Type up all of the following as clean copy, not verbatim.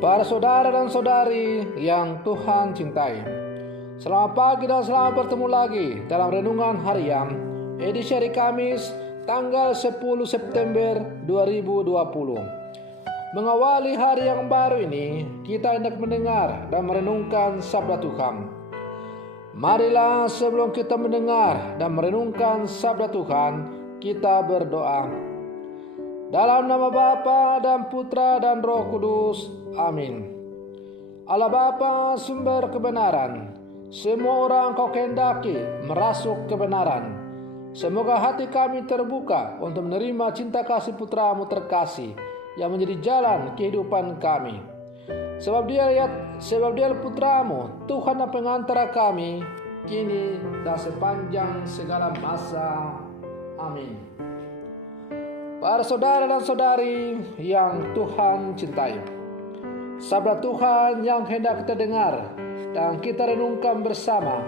Para saudara dan saudari yang Tuhan cintai, selamat pagi dan selamat bertemu lagi dalam Renungan Harian edisi hari Kamis tanggal 10 September 2020. Mengawali hari yang baru ini, kita hendak mendengar dan merenungkan sabda Tuhan. Marilah sebelum kita mendengar dan merenungkan sabda Tuhan, kita berdoa. Dalam nama Bapa dan Putra dan Roh Kudus. Amin. Allah Bapa, sumber kebenaran, semua orang Kau kehendaki merasuk kebenaran. Semoga hati kami terbuka untuk menerima cinta kasih Putra-Mu terkasih yang menjadi jalan kehidupan kami. Sebab Dia Putra-Mu, Tuhan dan pengantara kami, kini dan sepanjang segala masa. Amin. Para saudara dan saudari yang Tuhan cintai, sabda Tuhan yang hendak kita dengar dan kita renungkan bersama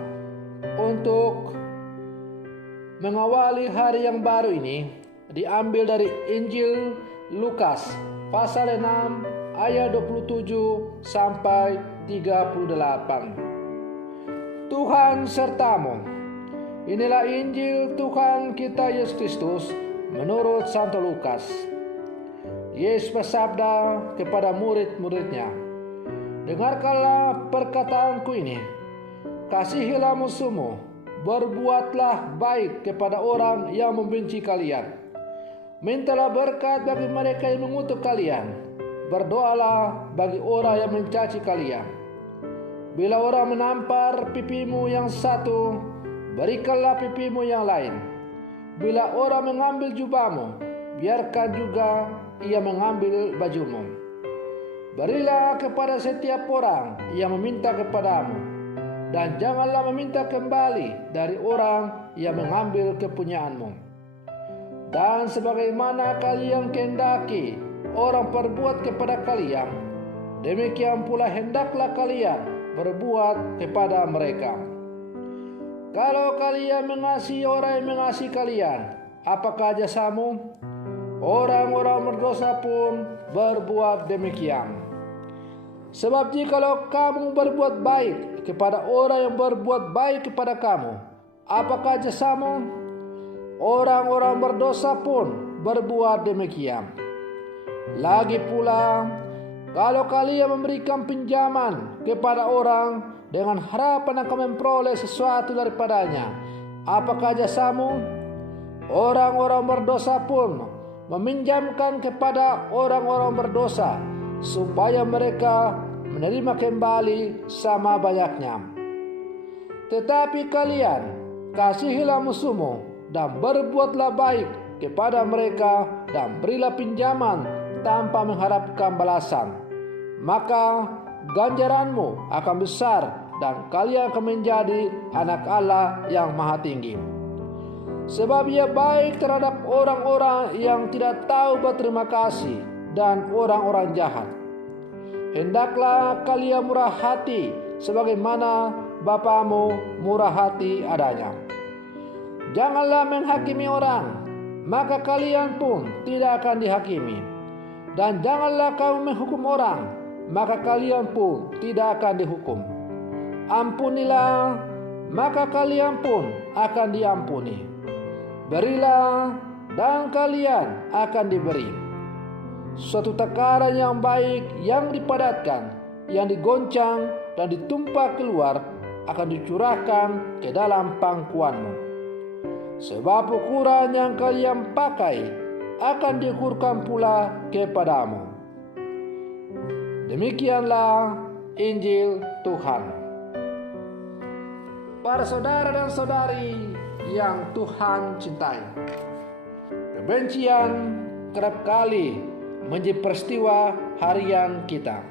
untuk mengawali hari yang baru ini diambil dari Injil Lukas pasal 6 ayat 27 sampai 38. Tuhan sertamu. Inilah Injil Tuhan kita Yesus Kristus menurut Santo Lukas. Yesus bersabda kepada murid-muridnya, "Dengarkanlah perkataanku ini, kasihilah musuhmu, berbuatlah baik kepada orang yang membenci kalian, mintalah berkat bagi mereka yang mengutuk kalian, berdoalah bagi orang yang mencaci kalian. Bila orang menampar pipimu yang satu, berikanlah pipimu yang lain. Bila orang mengambil jubahmu, biarkan juga ia mengambil bajumu. Berilah kepada setiap orang yang meminta kepadamu, dan janganlah meminta kembali dari orang yang mengambil kepunyaanmu. Dan sebagaimana kalian kehendaki orang perbuat kepada kalian, demikian pula hendaklah kalian berbuat kepada mereka. Kalau kalian mengasihi orang yang mengasihi kalian, apakah jasamu? Orang-orang berdosa pun berbuat demikian. Sebab jikalau kamu berbuat baik kepada orang yang berbuat baik kepada kamu, apakah jasamu? Orang-orang berdosa pun berbuat demikian. Lagi pula, kalau kalian memberikan pinjaman kepada orang dengan harapan akan memperoleh sesuatu daripadanya, apakah jasamu? Orang-orang berdosa pun meminjamkan kepada orang-orang berdosa, supaya mereka menerima kembali sama banyaknya. Tetapi kalian kasihilah musuhmu, dan berbuatlah baik kepada mereka, dan berilah pinjaman tanpa mengharapkan balasan. Maka ganjaranmu akan besar, dan kalian akan menjadi anak Allah yang Maha Tinggi. Sebab Ia baik terhadap orang-orang yang tidak tahu berterima kasih dan orang-orang jahat. Hendaklah kalian murah hati sebagaimana Bapamu murah hati adanya. Janganlah menghakimi orang, maka kalian pun tidak akan dihakimi. Dan janganlah kamu menghukum orang, maka kalian pun tidak akan dihukum. Ampunilah, maka kalian pun akan diampuni. Berilah, dan kalian akan diberi. Suatu takaran yang baik, yang dipadatkan, yang digoncang dan ditumpah keluar, akan dicurahkan ke dalam pangkuanmu. Sebab ukuran yang kalian pakai akan diukurkan pula kepadamu." Demikianlah Injil Tuhan. Para saudara dan saudari yang Tuhan cintai, kebencian kerap kali menjadi peristiwa harian kita.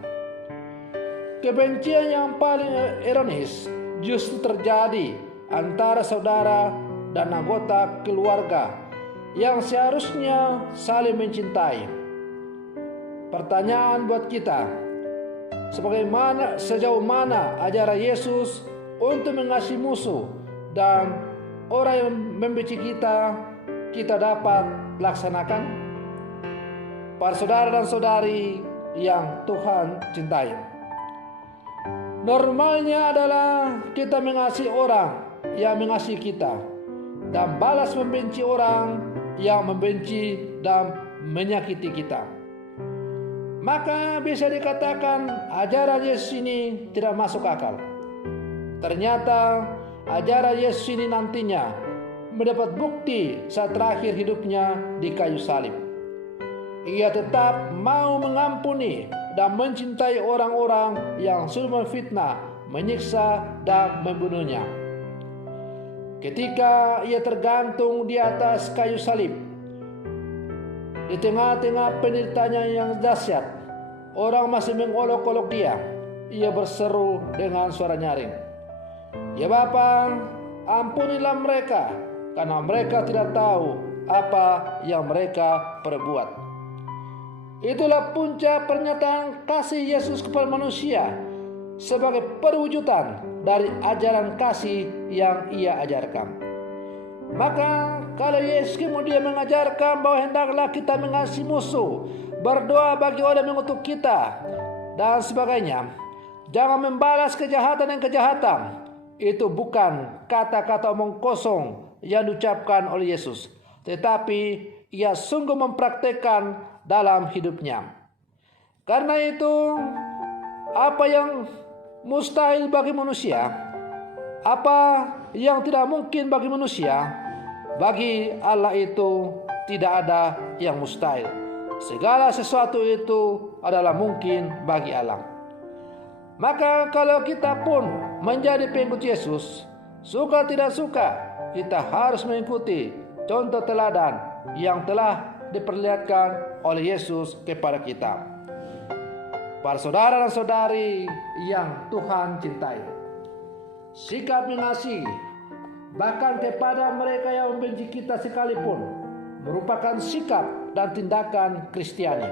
Kebencian yang paling ironis justru terjadi antara saudara dan anggota keluarga yang seharusnya saling mencintai. Pertanyaan buat kita, sejauh mana ajaran Yesus untuk mengasihi musuh dan orang yang membenci kita dapat laksanakan? Para saudara dan saudari yang Tuhan cintai. Normalnya adalah kita mengasihi orang yang mengasihi kita dan balas membenci orang yang membenci dan menyakiti kita. Maka bisa dikatakan ajaran Yesus ini tidak masuk akal. Ternyata ajaran Yesus ini nantinya mendapat bukti saat terakhir hidupnya di kayu salib. Ia tetap mau mengampuni dan mencintai orang-orang yang sudah memfitnah, menyiksa, dan membunuhnya. Ketika ia tergantung di atas kayu salib, di tengah-tengah penderitanya yang dahsyat, orang masih mengolok-olok dia. Ia berseru dengan suara nyaring, "Ya Bapa, ampunilah mereka, karena mereka tidak tahu apa yang mereka perbuat." Itulah puncak pernyataan kasih Yesus kepada manusia sebagai perwujudan dari ajaran kasih yang ia ajarkan. Maka kalau Yesus kemudian mengajarkan bahwa hendaklah kita mengasihi musuh, berdoa bagi orang yang mengutuk kita, dan sebagainya, jangan membalas kejahatan dan kejahatan, itu bukan kata-kata omong kosong yang diucapkan oleh Yesus, tetapi ia sungguh mempraktekkan dalam hidupnya. Karena itu, apa yang mustahil bagi manusia, apa yang tidak mungkin bagi manusia, bagi Allah itu tidak ada yang mustahil. Segala sesuatu itu adalah mungkin bagi Allah. Maka kalau kita pun menjadi pengikut Yesus, suka tidak suka, kita harus mengikuti contoh teladan yang telah diperlihatkan oleh Yesus kepada kita. Para saudara dan saudari yang Tuhan cintai, sikap mengasihi bahkan kepada mereka yang membenci kita sekalipun merupakan sikap dan tindakan Kristiani.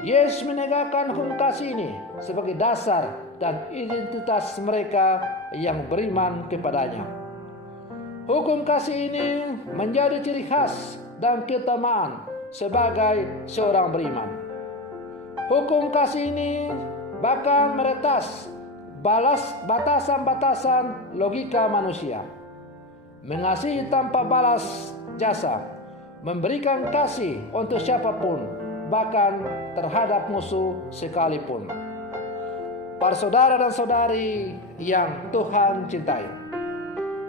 Yesus menegakkan hukum kasih ini sebagai dasar dan identitas mereka yang beriman kepadanya. Hukum kasih ini menjadi ciri khas dan keutamaan sebagai seorang beriman. Hukum kasih ini bahkan meretas batasan-batasan logika manusia. Mengasihi tanpa balas jasa, memberikan kasih untuk siapapun, bahkan terhadap musuh sekalipun. Para saudara dan saudari yang Tuhan cintai,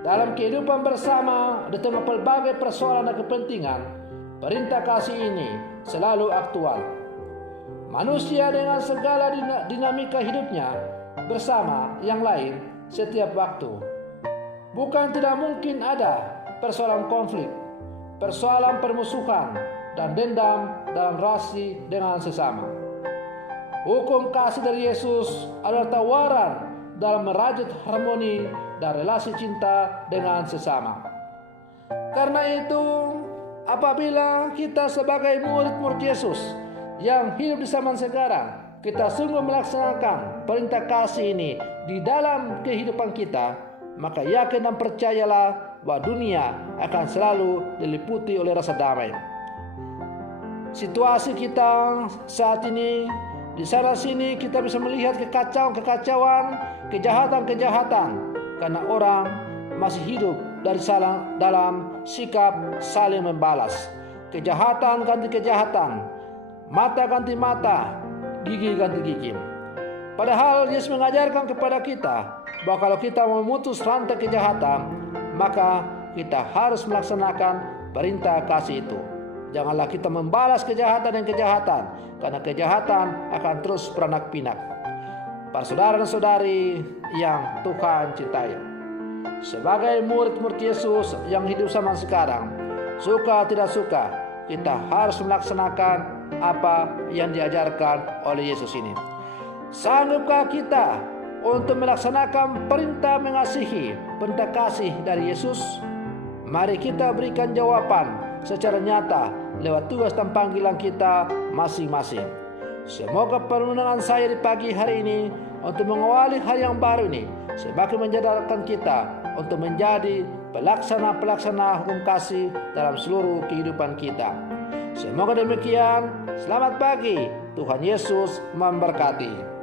dalam kehidupan bersama di tengah berbagai persoalan dan kepentingan, perintah kasih ini selalu aktual. Manusia dengan segala dinamika hidupnya bersama yang lain setiap waktu. Bukan tidak mungkin ada persoalan konflik, persoalan permusuhan, dan dendam dalam relasi dengan sesama. Hukum kasih dari Yesus adalah tawaran dalam merajut harmoni dan relasi cinta dengan sesama. Karena itu, apabila kita sebagai murid-murid Yesus yang hidup di zaman sekarang, kita sungguh melaksanakan perintah kasih ini di dalam kehidupan kita, maka yakin dan percayalah bahwa dunia akan selalu diliputi oleh rasa damai. Situasi kita saat ini, di sana sini kita bisa melihat kekacauan, kejahatan, karena orang masih hidup dalam sikap saling membalas. Kejahatan ganti kejahatan, mata ganti mata, gigi ganti gigi. Padahal Yesus mengajarkan kepada kita bahwa kalau kita memutus rantai kejahatan, maka kita harus melaksanakan perintah kasih itu. Janganlah kita membalas kejahatan dan kejahatan, karena kejahatan akan terus beranak pinak. Para saudara dan saudari yang Tuhan cintai, sebagai murid-murid Yesus yang hidup zaman sekarang, suka tidak suka, kita harus melaksanakan apa yang diajarkan oleh Yesus ini. Sanggupkah kita untuk melaksanakan perintah mengasihi, perintah kasih dari Yesus? Mari kita berikan jawaban secara nyata lewat tugas dan panggilan kita masing-masing. Semoga permenungan saya di pagi hari ini untuk mengawali hari yang baru ini semakin menyadarkan kita untuk menjadi pelaksana hukum kasih dalam seluruh kehidupan kita. Semoga demikian. Selamat pagi. Tuhan Yesus memberkati.